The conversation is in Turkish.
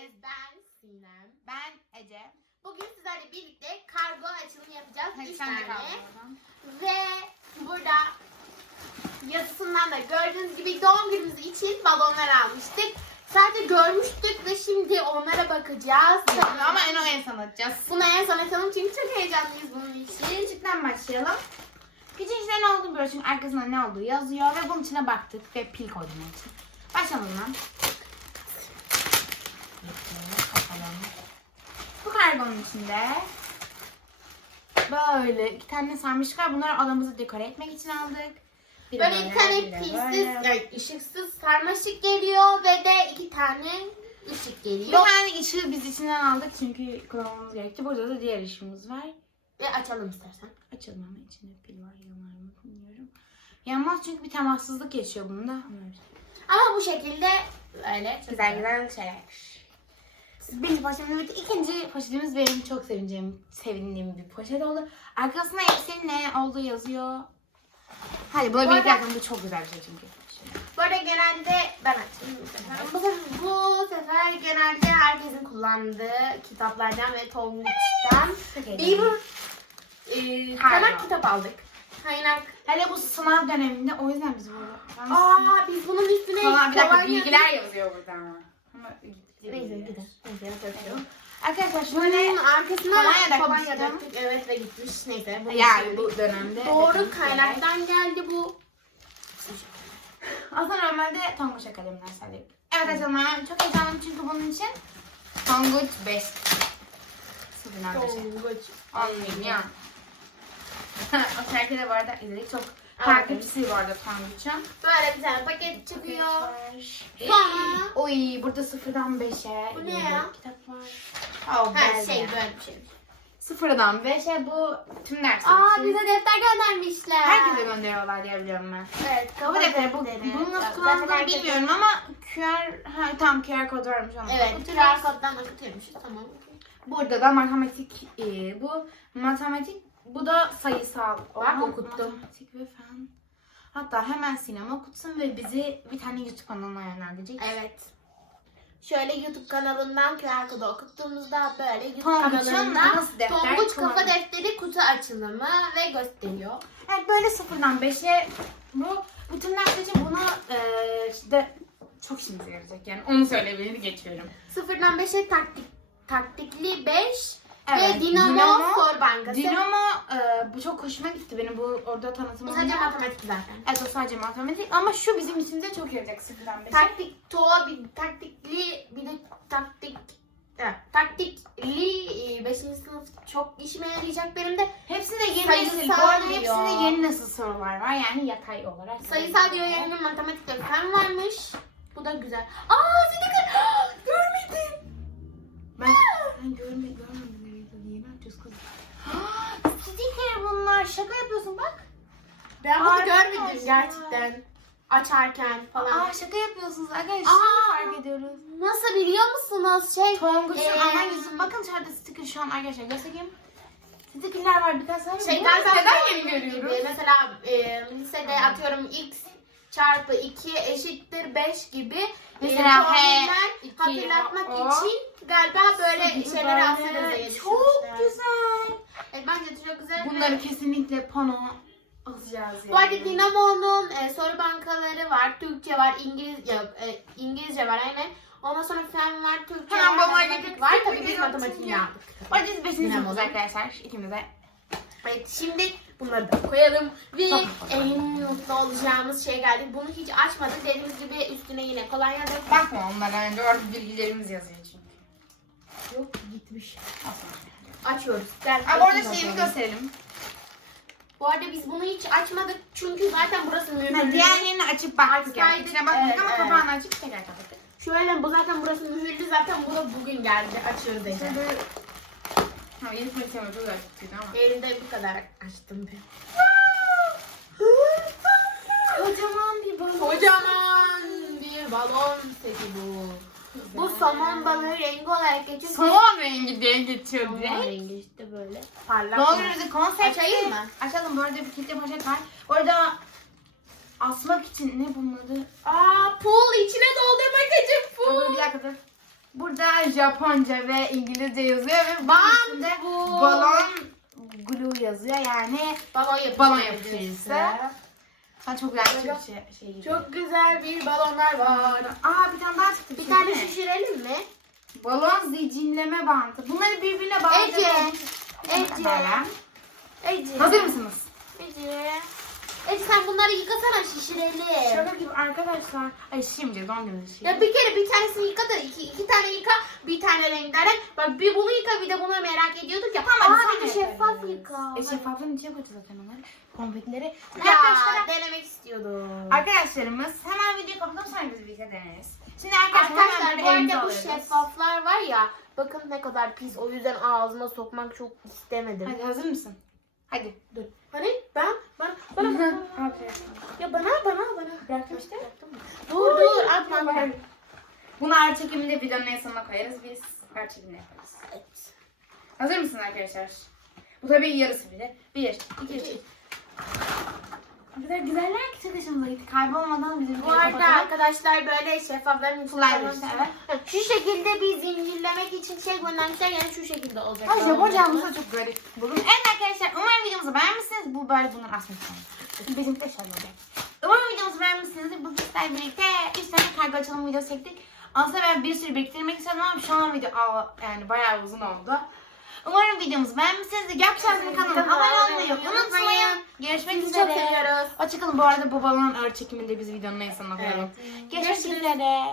geldiniz. Ben Sinem. Ben Ece. Bugün sizlerle birlikte kargo açılımı yapacağız. Hadi Üç sen de tane. kal oradan. Ve burada yazısından da gördüğünüz gibi doğum günümüz için balonlar almıştık. Sadece görmüştük ve şimdi onlara bakacağız. Ama en o en son atacağız. Bunu en son açalım çünkü çok heyecanlıyız bunun için. Birincikten başlayalım. Küçücükte ne olduğunu biliyoruz çünkü arkasında ne olduğu yazıyor ve bunun içine baktık ve pil koydum onun için. Başlayalım lan. Bu kargonun içinde böyle iki tane sarmışlık var. Bunları odamızı dekore etmek için aldık. Biri Böyle iki tane pilsiz, yani ışıksız sarmaşık geliyor ve de iki tane ışık Bir geliyor. tane ışığı biz içinden aldık çünkü kullanmamız gerekti. Burada da diğer ışığımız var. Ve açalım istersen. Açalım ama içinde pil var yanar mı bilmiyorum. Yanmaz çünkü bir temassızlık yaşıyor bunda. Ama bu şekilde böyle çok Güzel güzel şeyler. Birinci poşetimiz. İkinci poşetimiz benim çok sevineceğim, sevindiğim bir poşet oldu. Arkasında hepsinin ne olduğu yazıyor. Hadi bunu Bu birlikte arada- çok güzel bir şey çünkü. Bu arada genelde ben açayım bu sefer. Bu sefer, bu sefer genelde herkesin kullandığı kitaplardan ve Tonguç'tan bir e, kaynak kitap aldık. Kaynak. Hele bu sınav döneminde o yüzden biz burada. Aa biz bunun üstüne Falan bir dakika kolonya- bilgiler yazıyor burada ama. Ama Neyse gider. Neyse yapalım. Arkadaşlar şöyle Bunun arkasına Kolonya kolonya dökmüştüm. döktük. Evet ve gitmiş. Neyse. bunu yani bu dönemde Doğru kaynaktan geldi bu. Aslında normalde Tonguç Akademi'den söyledim. Evet arkadaşlar çok heyecanlıyım çünkü bunun için Tonguç 5. Sıfırdan 5'e. Tonguç. Anlayayım ya. o şarkıyı da bu arada izledik. Çok. Takipçisi bu arada Tonguç'un. Böyle bir tane paket çıkıyor. Sonra... Oy burada sıfırdan 5'e. Bu ne ya? Kitap var. Oh, böyle. şey böyle bir şey. Sıfırdan 5'e bu tüm dersler Aa için. bize defter göndermişler. Herkese gönderiyorlar diye biliyorum ben. Evet. Kafa defteri. Bu, bunu nasıl kullandığını bilmiyorum ama QR, ha, tam QR kod varmış ama. Evet. QR koddan okutuyormuşuz. Tamam. Burada da matematik, e, bu matematik, bu da sayısal. Olan okuttum. Matematik ve fen. Hatta hemen sinema okutsun ve bizi bir tane YouTube kanalına yönlendirecek. Evet. Şöyle YouTube kanalından QR kodu okuttuğumuzda böyle YouTube Tonguç'un kanalında nasıl defter Tonguç Kafa kullanır? Defteri kutu açılımı ve gösteriyor. Evet böyle sıfırdan 5'e bu bütün dersler için bunu e, işte çok işimize yarayacak yani onu söyleyebilirim geçiyorum. Sıfırdan 5'e taktik, taktikli 5 Evet, ve Dinamo, Bankası. Dinamo e, bu çok hoşuma gitti benim bu orada Bu tanıtımında. sadece matematik zaten. Evet o sadece matematik ama şu bizim için de çok yarayacak sıfırdan 5'e. Taktik toğa bir taktikli bir de taktik evet, taktikli 5. sınıf çok işime yarayacak benim de. Hepsinde yeni Sayısal nesil. Bu arada hepsinde yeni nesil sorular var. Yani yatay olarak. Sayısal diyor yerine matematik fen varmış. Bu da güzel. Aa sticker görmedim. Ben, ben görmedim. Görmedim. Nereye ne yapacağız kız? Sticker bunlar. Şaka yapıyorsun bak. Ben bunu Arkadaşlar. görmedim gerçekten. Açarken falan. Aa şaka yapıyorsunuz. Arkadaşlar Aa. şimdi fark ediyoruz. Nasıl biliyor musunuz? Şey Tonguç'un Ee, ana yüzü. Bakın şurada sticker şu an arkadaşlar göstereyim. Stickerler var birkaç tane. şeyden neden yeni gibi. görüyoruz? Mesela e, lisede atıyorum x çarpı 2 eşittir 5 gibi Mesela e, he, hatırlatmak o. için galiba böyle şeyler aslında Çok güzel. Evet, bence çok güzel. Bunları kesinlikle pano alacağız Bu arada Dinamo'nun e, soru bankaları var. Türkçe var, İngilizce e, İngilizce var aynen. Ondan sonra fen var, Türkçe Hemen var, babama matematik gidip var. Tabii biz matematiği yaptık. Bu arada biz beşinci Dinamo'dan. sınıfız arkadaşlar ikimize. Evet şimdi bunları da koyalım ve en mutlu olacağımız şey geldi. Bunu hiç açmadık. Dediğimiz gibi üstüne yine kolonya döktük. Bakma onlara önce orada bilgilerimiz yazıyor çünkü. Yok gitmiş. Aslında. Açıyoruz. Arada açın şeyini bakalım. gösterelim. Bu arada biz bunu hiç açmadık çünkü zaten burası mühürlü. diğerlerini açıp baktık yani. İçine bakmadık evet, ama evet. kapağını açıp tekrar kapattık. Şöyle bu zaten burası mühürlü zaten bu da bugün geldi. Açıyoruz Ece. Şimdi... Ha, yeni politem çok açıktıydı ama. Elimde bu kadar açtım ben. Kocaman bir balon. Kocaman bir balon seti bu. Bu somon balığı rengi olarak geçiyor. Somon rengi diye geçiyor Somon direkt. rengi işte böyle. Parlak. Doğum günümüzün konsepti. Açayım mı? Açalım. Bu arada bir kilitli poşet var. Bu arada asmak için ne bunun adı? Aa pool içine doldurmak için pool. dur, bir dakika dur. Burada Japonca ve İngilizce yazıyor ve Bant üstünde bu. balon glue yazıyor yani Balon yapıştırıcısı. balon yapıştırıcısı. Sana çok güzel bir şey, şey. Çok güzel bir balonlar var. Aa bir tane daha çıktı. Bir tane ne? şişirelim mi? Balon zincirleme bantı. Bunları birbirine bağlayacağız. Ece. Ece. Ece. Hazır mısınız? Ece. Ece sen bunları yıkasana şişirelim. Şaka gibi arkadaşlar. Ay şimdi doğum günü şey. Ya bir kere bir tanesini yıka da iki, iki tane yıka bir tane rengarenk. Bak bir bunu yıka bir de bunu merak ediyorduk ya. Tamam, Aa bir de şeffaf yıka. E şeffaflığın içine koyacağız zaten onları. Konfetileri. Ya Arkadaşlar, denemek istiyordum. arkadaşlarımız hemen videoyu kapatalım sonra biz birlikte deneriz. Şimdi arkadaşlar, Arkadaşlar bu arada bu şeffaflar var ya bakın ne kadar pis o yüzden ağzıma sokmak çok istemedim. Hadi hazır mısın? Hadi dur. Hani ben ben bana Aferin. ya bana bana bana Bıraktım işte. Dur dur atma ben. Bunu ağır çekiminde videonun en sonuna koyarız. Biz ağır çekimde yaparız. Evet. Hazır mısın arkadaşlar? Bu tabii yarısı bile. Bir, iki, üç. O kadar güzeller ki çalışımda gitti. Kaybolmadan bizim Bu arada arkadaşlar böyle şeffafların Flyers, şu şekilde bir zincirlemek için şey göndermişler yani şu şekilde olacak. Ay Japonca çok garip buldum. Evet arkadaşlar umarım videomuzu beğenmişsiniz. Bu böyle bunları istedim. Bizimki de şöyle olacak. Umarım videomuzu beğenmişsinizdir. Bugün sizlerle birlikte 3 tane kargo açılımı videosu çektik. Aslında ben bir sürü biriktirmek istedim ama şu an video aa, yani bayağı uzun oldu. Umarım videomuzu beğenmişsinizdir. Gökçen'in kanalına abone olmayı unutmayın. Görüşmek üzere. çok seviyoruz. Hoşçakalın. Bu arada bu balon ağır çekiminde biz videonun en sonuna koyalım. Görüşmek üzere.